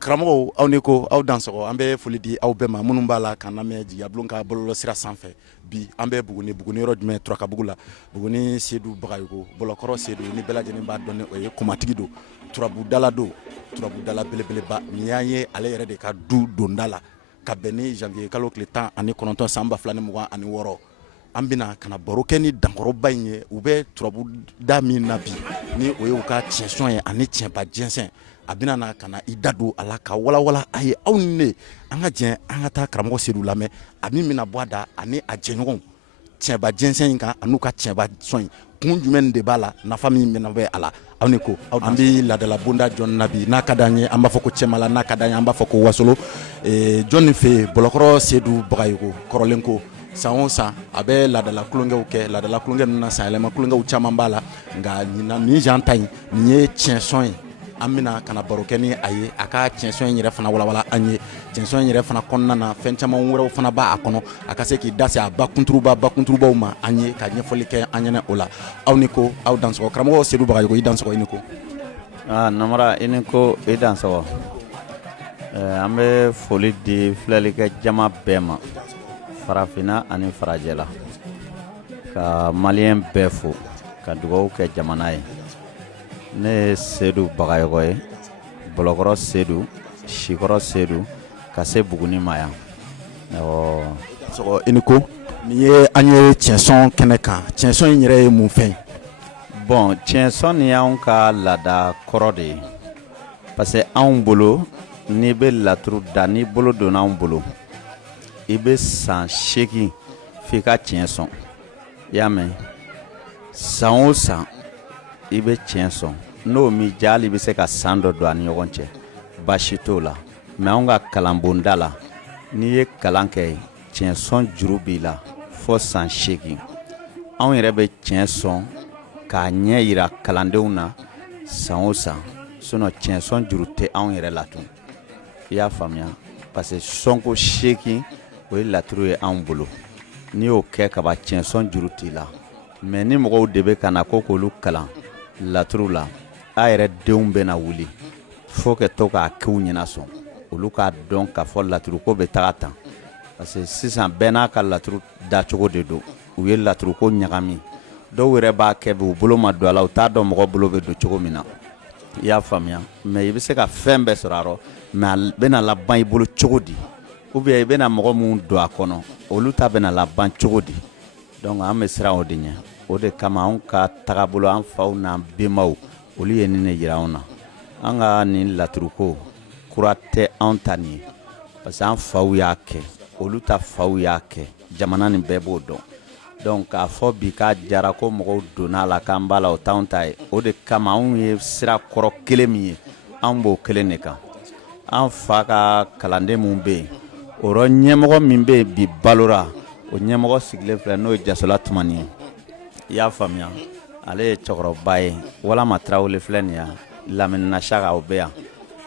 karamɔgɔw aw ni ko aw dansɔgɔ an bɛ foli di aw bɛɛ ma minnu b'a la k'an lamɛn Jigabulon ka bɔlɔlɔsira sanfɛ bi an bɛ Buguni yɔrɔ jumɛn Turakabugu la Buguni Seydou Bagayoko Bɔlɔkɔrɔ Seydou ni bɛɛ lajɛlen b'a dɔn ni o ye komatigi don Turabudala don Turabudala belebeleba nin y'an ye ale yɛrɛ de ka du donda la ka bɛn ni janvier kalo tile 19 san 2026 an bɛna kana baro kɛ ni dankɔrɔba in ye u bɛ turabuda min na bi ni o ye u ka tiɲɛsɔn ye ani tiɲɛba jɛnsɛn a bɛna na kana i da don a la ka walawala a ye aw ni ne an ka jɛn an ka taa karamɔgɔ Seydou lamɛn a min bɛna bɔ a da ani a jɛɲɔgɔnw tiɲɛba jɛnsɛn in kan a n'u ka tiɲɛba sɔn in kun jumɛn de b'a la nafa min bɛna bɛ a la aw ni ko an bɛ ladala bonda jɔn na bi n'a ka d'an ye an b'a fɔ ko cɛmala n'a ka d'an ye an b'a fɔ ko wasolo jɔn nin fɛ yen Bɔlɔkɔrɔ Seydou Bagayoko kɔrɔlen ko san o san a bɛ ladala kulonkɛw kɛ ladala kulonkɛ ninnu na san yɛlɛma kulonkɛw caman b'a la nka nin jan ta in nin ye tiɲɛsɔn ye an bɛna kana baro kɛ ni a ye a ka tiɲɛsɔn in yɛrɛ fana walawala an ye tiɲɛsɔn in yɛrɛ fana kɔnɔna na fɛn caman wɛrɛw fana b'a kɔnɔ a ka se k'i da se a bakunturubaw ma an ye ka ɲɛfɔli kɛ an ɲɛna o la aw ni ko aw dansɔgɔ karamɔgɔ Seydou Bagayoko i dansɔgɔ i ni ko namara i ni ko i dansɔgɔ an bɛ foli di filɛlikɛ jama bɛɛ ma farafinna ani farajɛla ka maliyɛn bɛɛ fo ka dugawu kɛ jamana ye ne ye Seydou Bagayoko ye Bɔlɔkɔrɔ Seydou Sikɔrɔ Seydou ka se Buguni ma yan sɔgɔ i ni ko nin ye an ye tiɲɛsɔn kɛnɛ kan tiɲɛsɔn in yɛrɛ ye mun fɛn bon tiɲɛsɔn ni y'anw ka laada kɔrɔ de ye parce que anw bolo n'i bɛ laturu da n'i bolo donna anw bolo i bɛ san 8 f'i ka tiɲɛ sɔn i y'a mɛn san o san i bɛ tiɲɛ sɔn n'o m'i diya hali i bɛ se ka san dɔ don a ni ɲɔgɔn cɛ baasi t'o la mais anw ka kalanbonda la n'i ye kalan kɛ tiɲɛ sɔn juru b'i la fo san 8 anw yɛrɛ bɛ tiɲɛ sɔn k'a ɲɛ yira kalandenw na san o san sinon tiɲɛ sɔn juru tɛ anw yɛrɛ la tun i y'a faamuya parce que sɔnko 8 o ye laturu ye anw bolo n'i y'o kɛ kaba tiɲɛ sɔn juru t'i la mais ni mɔgɔw de bɛ ka na ko k'olu kalan laturu la a yɛrɛ denw bɛ na wuli fo ka to k'a kɛw ɲɛna sɔn olu k'a dɔn k'a fɔ laturu ko bɛ taga tan parce que sisan bɛɛ n'a ka laturu dacogo de don u ye laturu ko ɲagami dɔw yɛrɛ b'a kɛ u bolo ma don a la u t'a dɔn mɔgɔ bolo bɛ don cogo min na i y'a faamuya mais i bɛ se ka fɛn bɛɛ sɔrɔ a rɔ mais a bɛna laban i bolo cogo di ou bien i bɛna mɔgɔ minnu don a kɔnɔ olu ta bɛna laban cogo di donc an bɛ siran o de ɲɛ o de kama anw ka tagabolo an faw n'an benbaw olu ye nin de yira anw na an ka nin laturuko kura tɛ anw ta nin ye parce que an faw y'a kɛ olu ta faw y'a kɛ jamana nin bɛɛ b'o dɔn donc k'a fɔ bi k'a jara ko mɔgɔw donna a la k'an b'a la o t'anw ta ye o de kama anw ye sira kɔrɔ kelen min ye anw b'o kelen de kan an fa ka kalanden min bɛ yen o rɔ ɲɛmɔgɔ min bɛ yen bi balora o ɲɛmɔgɔ sigilen filɛ n'o ye Jasola Tumani ye i y'a faamuya ale ye cɛkɔrɔba ye Walama Tarawele filɛ nin yan Lamini Nasaka o bɛ yan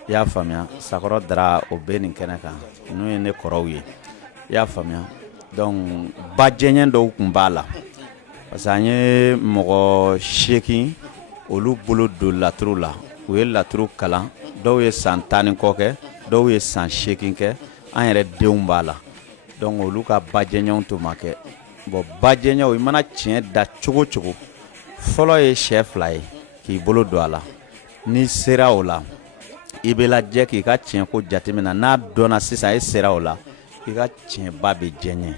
i y'a faamuya Sakɔrɔ Dara o bɛ nin kɛnɛ kan n'o ye ne kɔrɔw ye i y'a faamuya donc bajɛɲɛ dɔw tun b'a la parce que an ye mɔgɔ 8 olu bolo don laturu la u ye laturu kalan dɔw ye san 10 ni kɔ kɛ dɔw ye san 8 kɛ an yɛrɛ denw b'a la donc olu ka bajɛɲɛw tun ma kɛ bon bajɛɲɛw i mana tiɲɛ da cogo cogo fɔlɔ ye sɛ 2 ye k'i bolo don a la n'i sera o la i bɛ lajɛ k'i ka tiɲɛ ko jateminɛ n'a dɔnna sisan e sera o la i ka tiɲɛba bɛ jɛɲɛ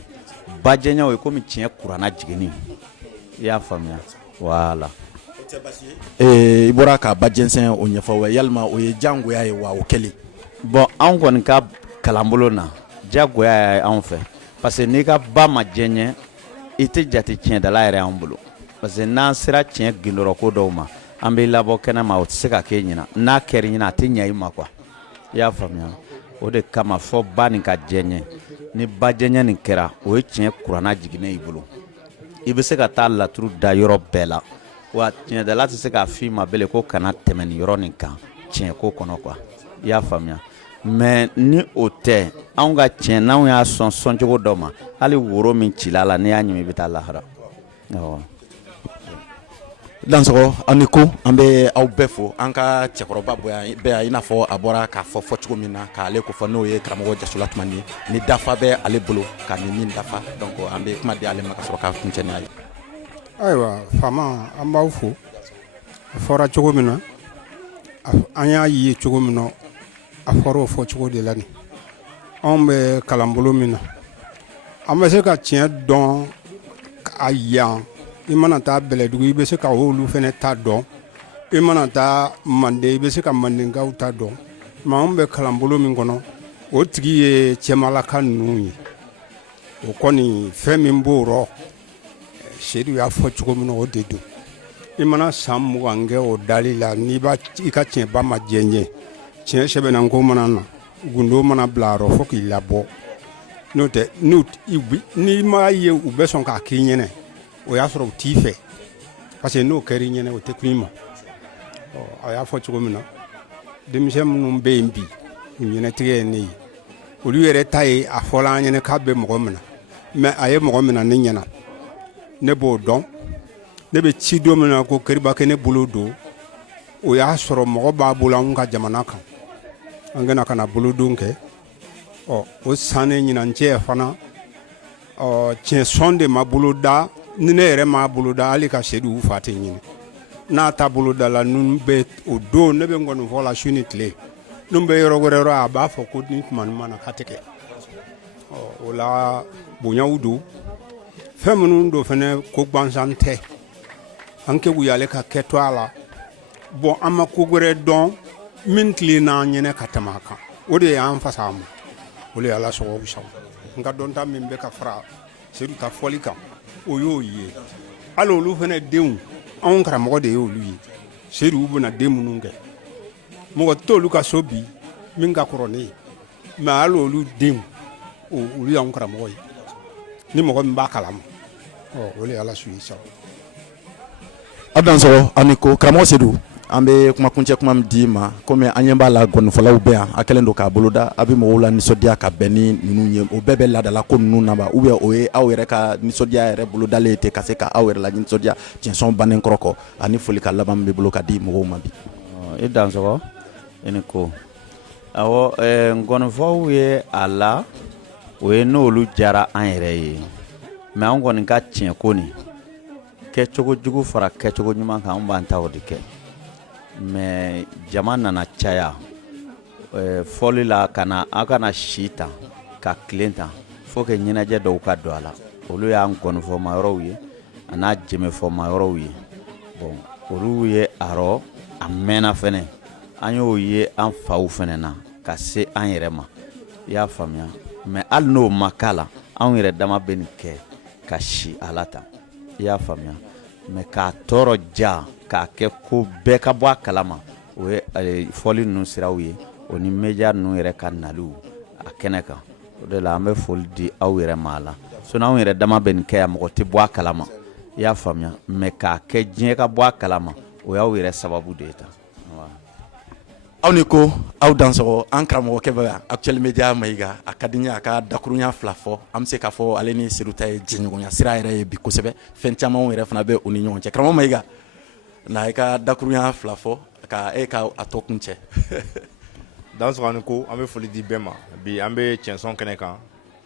bajɛɲɛw ye komi tiɲɛ kuranna jiginni i y'a faamuya voilà i bɔra ka bajɛnsɛn o ɲɛfɔ wa yalima o ye jangoya ye wa o kɛli bon anw kɔni ka kalanbolo na jagoya ye anw fɛ parce que n'i ka ba ma jɛɲɛ i tɛ jate tiɲɛdala yɛrɛ y'anw bolo parce que n'an sera tiɲɛ gindɔrɔ ko dɔw ma an bɛ labɔ kɛnɛ ma o tɛ se ka kɛ ɲina n'a kɛra ɲina a tɛ ɲɛ i ma quoi i y'a faamuya o de kama fɔ ba nin ka jɛɲɛ ni ba jɛɲɛ nin kɛra o ye tiɲɛ kuranna jiginnen i bolo i bɛ se ka taa laturu da yɔrɔ bɛɛ la wa tiɲɛdala tɛ se k'a f'i ma bilen ko kana tɛmɛ nin yɔrɔ nin kan tiɲɛ ko kɔnɔ quoi i y'a faamuya mais ni o tɛ anw ka tiɲɛ n'anw y'a sɔn sɔncogo dɔ ma hali woro min cila la n'i y'a ɲimi i bɛ taa lahara Dansɔgɔ aw ni ko an bɛ aw bɛɛ fo an ka cɛkɔrɔba bɛɛ i n'a fɔ a bɔra k'a fɔ cogo min na k'ale ko fɔ n'o ye karamɔgɔ Jasula Tumani ni dafa bɛ ale bolo ka ni min dafa donc an bɛ kuma di ale ma ka sɔrɔ k'a kuncɛ n'a ye. Ayiwa faama an b'aw fo a fɔra cogo min na an y'a ye cogo min na a fɔra o fɔ cogo de la nin anw bɛ kalanbolo min na an bɛ se ka tiɲɛ dɔn a yan i mana taa Bɛlɛdugu i bɛ se ka olu fana ta dɔn i mana taa Manden i bɛ se ka Mandenkaw ta dɔn mais anw bɛ kalanbolo min kɔnɔ o tigi ye cɛmalaka ninnu ye o kɔni fɛn min b'o rɔ Seyidu y'a fɔ cogo min na o de don i mana san 20 kɛ o dali la n'i b'a i ka tiɲɛba ma jɛɲɛ tiɲɛ sɛbɛnnanko mana na gundo mana bila yɔrɔ fo k'i labɔ n'o tɛ n'i ma ye u bɛ sɔn k'a k'i ɲɛnɛ o y'a sɔrɔ u t'i fɛ parce que n'o kɛr'i ɲɛnɛ o tɛ kun i ma a y'a fɔ cogo min na denmisɛn minnu bɛ yen bi u ɲɛnɛtigɛ ye ne ye olu yɛrɛ ta ye a fɔla an ɲɛnɛ k'a bɛ mɔgɔ min na mais a ye mɔgɔ min na ne ɲɛna ne b'o dɔn ne bɛ ci don min na ko Karibakɛ ne bolo don o y'a sɔrɔ mɔgɔ b'a bolo an ka jamana kan an kana ka na bolodon kɛ o san ne ɲinan cɛ fana tiɲɛ sɔn de ma boloda ni ne yɛrɛ ma boloda hali ka Seyidu fa tɛ ɲini n'a ta boloda la nun bɛ o don ne bɛ nkɔni fɔ la su ni tile nun bɛ yɔrɔ wɛrɛ a b'a fɔ ko ni tuma mana ka tɛ kɛ o la bonyaw don fɛn minnu don fɛnɛ ko gwansan tɛ an kɛ wuyale ka kɛ to a la bon an ma ko wɛrɛ dɔn min tile n'an ɲɛnɛ ka tɛmɛ a kan o de y'an fasa ma o de y'ala sɔgɔ sa n ka dɔn ta min bɛ ka fara Seyidu ta fɔli kan o y'o ye hali olu fɛnɛ denw anw karamɔgɔ de ye olu ye Seyidu bɛna den minnu kɛ mɔgɔ t'olu ka so bi min ka kɔrɔ ne ye mais hali olu denw olu y'anw karamɔgɔ ye ni mɔgɔ min b'a kalama o de y'ala suyi sa aw dansɔgɔ aw ni ko karamɔgɔ Seyidu an bɛ kumakuncɛ kuma min di ma komi an ɲɛ b'a la gɔnifɔlaw bɛ yan a kɛlen don k'a boloda a bɛ mɔgɔw la nisɔndiya ka bɛn ni ninnu ye o bɛɛ bɛ laadala ko ninnu na ba ou bien o ye aw yɛrɛ ka nisɔndiya yɛrɛ bolodalen ten ka se ka aw yɛrɛ la nisɔndiya tiɲɛsɔn bannen kɔrɔ kɔ ani foli ka laban min bɛ bolo ka di mɔgɔw ma bi. I dansɔgɔ i ni ko awɔ ngɔnifɔw ye a la o ye n'olu diyara an yɛrɛ ye mais an kɔni ka tiɲɛ ko nin kɛcogo jugu fara kɛcogo ɲuman kan an b'an ta o de kɛ mais jama nana caya fɔli la kana a kana si ta ka tilen ta fo que ɲɛnajɛ dɔw ka don a la olu y'an gɔnifɔma yɔrɔw ye a n'a jɛmɛfɔma yɔrɔw ye bon olu ye a rɔ a mɛnna fɛnɛ an y'o ye an faw fɛnɛ na ka se an yɛrɛ ma i y'a faamuya mais hali n'o ma k'a la anw yɛrɛ dama bɛ nin kɛ ka si a la ta i y'a faamuya mais k'a tɔɔrɔ ja k'a kɛ ko bɛɛ ka bɔ a kalama o ye fɔli ninnu siraw ye o ni média ninnu yɛrɛ ka naliw a kɛnɛ kan o de la an bɛ foli di aw yɛrɛ ma a la sinon anw yɛrɛ dama bɛ nin kɛ yan mɔgɔ tɛ bɔ a kalama i y'a faamuya mais k'a kɛ diɲɛ ka bɔ a kalama o y'aw yɛrɛ sababu de ye tan. aw ni ko aw dansɔgɔ an karamɔgɔkɛ bɛ Actuel Media Mayiga a ka di n ye a ka dakurunya fila fɔ an bɛ se k'a fɔ ale ni Seyidu ta ye jɛɲɔgɔnya sira yɛrɛ ye bi kosɛbɛ fɛn camanw yɛrɛ fana bɛ u ni ɲɔgɔn cɛ karamɔgɔ Mayiga na i ka dakurunya fila fɔ ka e ka a tɔ kun cɛ. Dansɔgɔ ani ko an bɛ foli di bɛɛ ma bi an bɛ tiɲɛsɔn kɛnɛ kan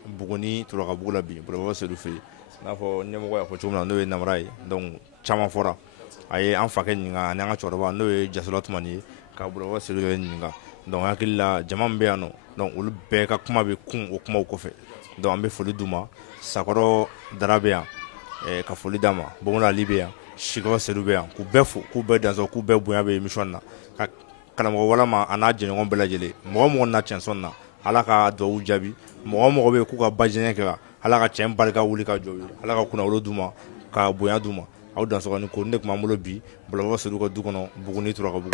Buguni Turakabugu la bi Burama Seyidu fɛ yen n'a fɔ ɲɛmɔgɔ y'a fɔ cogo min na n'o ye namara ye donc caman fɔra a ye an fakɛ ɲininka ani an ka cɛkɔrɔba n'o ye Jasula Tumani ye ka Burama Seyidu yɛrɛ ɲininka donc hakili la jama min bɛ yan nɔ donc olu bɛɛ ka kuma bɛ kun o kumaw kɔfɛ donc an bɛ foli d'u ma Sakɔrɔ Dara bɛ yan ka foli d'a ma Bankɔrɔ Ali bɛ yan Sikɔrɔ Seyidu bɛ yan k'u bɛɛ fo k'u bɛɛ dansɔgɔ k'u bɛɛ bonya bɛ émission na ka karamɔgɔ walama a n'a jɛɲɔgɔn bɛɛ lajɛlen mɔgɔ o mɔgɔ na tiɲɛsɔn na Ala ka dugawu jaabi mɔgɔ o mɔgɔ bɛ k'u ka bajɛɲɛ kɛ Ala ka tiɲɛ barika wuli ka jɔ Ala ka kunnawolo d'u ma ka bonya d'u ma aw dansɔgɔ ni ko ne tun b'an bolo bi Burama Seyidu ka du kɔnɔ Buguni Turakabugu.